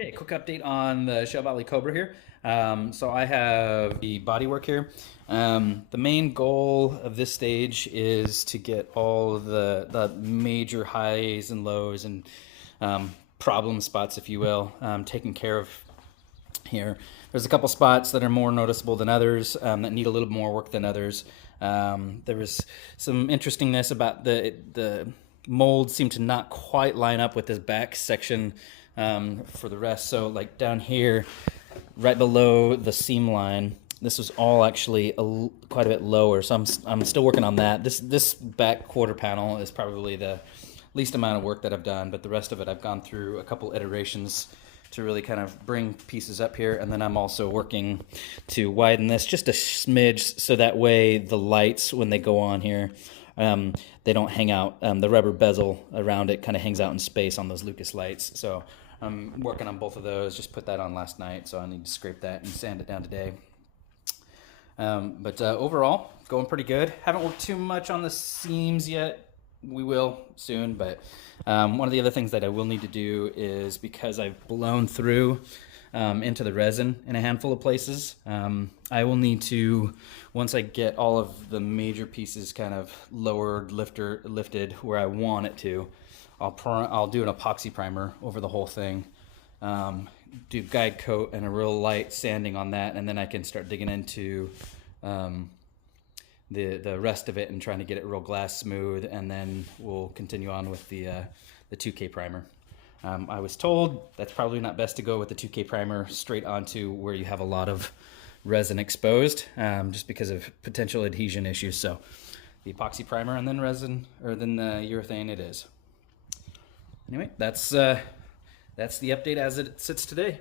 Okay, quick update on the Shell Valley Cobra here. So I have the bodywork here. The main goal of this stage is to get all of the major highs and lows and problem spots, if you will, taken care of here. There's a couple spots that are more noticeable than others, that need a little more work than others. There was some interestingness about the mold seemed to not quite line up with this back section for the rest. So like down here, right below the seam line, this was all actually quite a bit lower. So I'm still working on that. This back quarter panel is probably the least amount of work that I've done, but the rest of it I've gone through a couple iterations to really kind of bring pieces up here. And then I'm also working to widen this just a smidge so that way the lights, when they go on here, they don't hang out. The rubber bezel around it kind of hangs out in space on those Lucas lights. So I'm working on both of those. Just put that on last night, so I need to scrape that and sand it down today. But overall, going pretty good. Haven't worked too much on the seams yet. We will soon, but one of the other things that I will need to do is, because I've blown through into the resin in a handful of places, I will need to, once I get all of the major pieces kind of lowered, lifted where I want it to, I'll do an epoxy primer over the whole thing, do guide coat and a real light sanding on that, and then I can start digging into the rest of it and trying to get it real glass smooth, and then we'll continue on with the 2K primer. I was told that's probably not best to go with the 2K primer straight onto where you have a lot of resin exposed, just because of potential adhesion issues. So the epoxy primer and then resin, or then the urethane it is. Anyway, that's the update as it sits today.